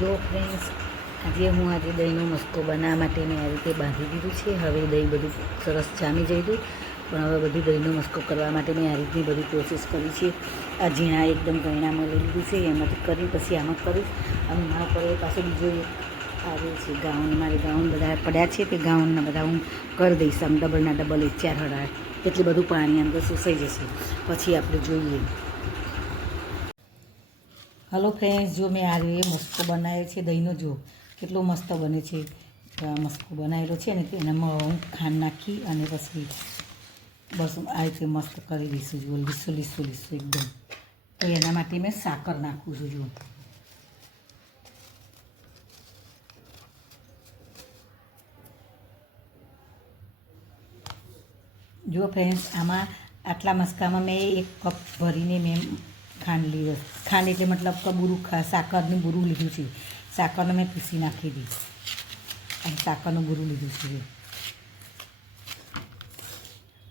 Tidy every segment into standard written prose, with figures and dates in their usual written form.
જો ફ્રેન્ડ્સ, આજે દહીંનો મસ્કો બનાવવા માટે મેં આ રીતે બાંધી દીધું છે. હવે દહીં બધું સરસ જામી જઈ હતું, પણ હવે બધું દહીંનો મસ્કો કરવા માટે મેં આ રીતની બધી પ્રોસેસ કરી છે. આ ઝીણા એકદમ ગયણામાં લઈ લીધું છે, એમાંથી કરી પછી આમાં કરીશ. અને મારા પર પાછો બીજો એક આવે છે ગાઉન. મારે ગાઉન બધા પડ્યા છે, તે ગાઉનના બધા હું કરી દઈશ. આમ ડબલના ડબલ 4 હળા, એટલે બધું પાણી અંદર શોષાઈ જશે. પછી આપણે જોઈએ. હલો ફ્રેન્ડ્સ, જો મેં આ રીતે મસ્કો બનાવ્યો છે દહીંનો. જો કેટલો મસ્ત બને છે. આ મસ્કો બનાવેલો છે ને, એનામાં હું ખાંડ નાખી અને પછી બસ આ રીતે મસ્ત કરી દઈશું. જુઓ, લીસો એકદમ. તો એના માટે મેં સાકર નાખું છું. જો ફ્રેન્ડ્સ, આમાં આટલા મસ્કામાં મેં 1 કપ ભરીને મેં ખાંડ લીધો. ખાંડ એટલે મતલબ કે બુરું સાકરનું બુરું લીધું છે. સાકરને મેં પીસી નાખી દીધી અને સાકરનું બુરું લીધું છે.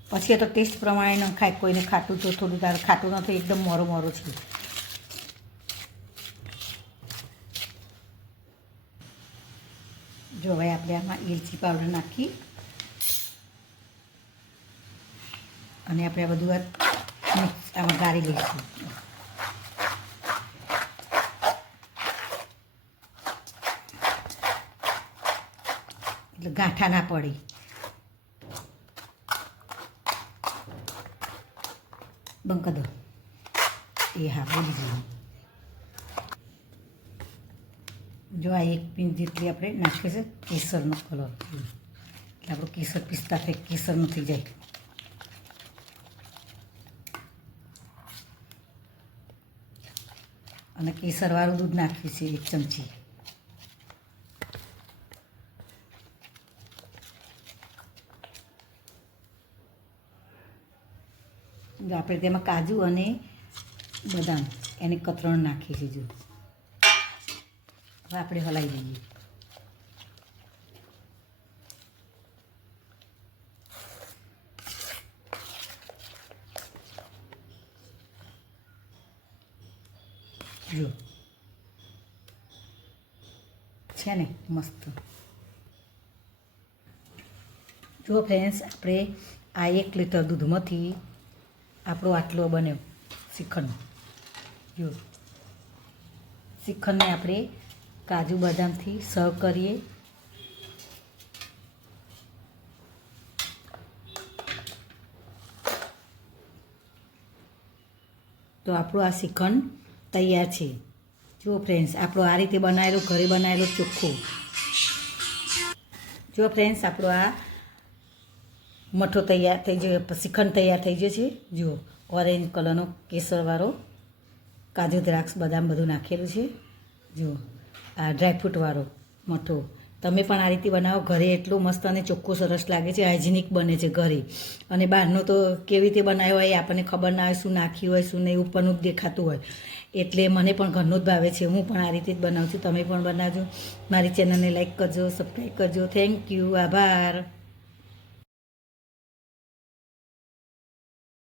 પછી એ તો ટેસ્ટ પ્રમાણે ન ખાય. કોઈને ખાટું તો થોડું તારે ખાટું નથી, એકદમ મોરો છે. જો હવે આપણે આમાં ઇલાયચી પાવડર નાખી અને આપણે આ બધું આમાં ગાળી લઈશું. એટલે ગાંઠા ના પડે. બંધ કરી દો. એ હા, બોલી ગયું. જો આ 1 પિંચ જેટલી આપણે નાખીએ છે કેસરનો કલર, એટલે આપણું કેસર પિસ્તા થઈ કેસરનું થઈ જાય. અને કેસરવાળું દૂધ નાખ્યું છે 1 ચમચી. આપણે તેમાં કાજુ અને બદામ એને કતરણ નાખીએ છીએ. જો હવે આપણે હલાવી દઈએ. જો છે ને મસ્ત. જો ફ્રેન્ડ્સ, આપણે આ 1 લીટર દૂધમાંથી આપણો આટલો બન્યો શ્રીખંડ. જો શ્રીખંડને આપણે કાજુ બદામથી સર્વ કરીએ. તો આપણું આ શ્રીખંડ તૈયાર છે. જો ફ્રેન્ડ્સ, આપણો આ રીતે બનાવેલો, ઘરે બનાવેલો ચોખ્ખું. જો ફ્રેન્ડ્સ, આપણો આ મઠો તૈયાર થઈ ગયો, શ્રીખંડ તૈયાર થઈ ગયો છે. જુઓ, ઓરેન્જ કલરનો કેસરવાળો, કાજુ દ્રાક્ષ બદામ બધું નાખેલું છે. જુઓ, આ ડ્રાયફ્રૂટવાળો મઠો. તમે પણ આ રીતે બનાવો ઘરે. એટલું મસ્ત અને ચોખ્ખું સરસ લાગે છે. હાઇજેનિક બને છે ઘરે. અને બહારનો તો કેવી રીતે બનાવ્યો હોય એ આપણને ખબર ના હોય, શું નાખ્યું હોય શું નહીં, ઉપરનું જ દેખાતું હોય. એટલે મને પણ ઘરનું જ ભાવે છે. હું પણ આ રીતે જ બનાવું છું. તમે પણ બનાવજો. મારી ચેનલને લાઈક કરજો, સબસ્ક્રાઈબ કરજો. થેન્ક યુ, આભાર.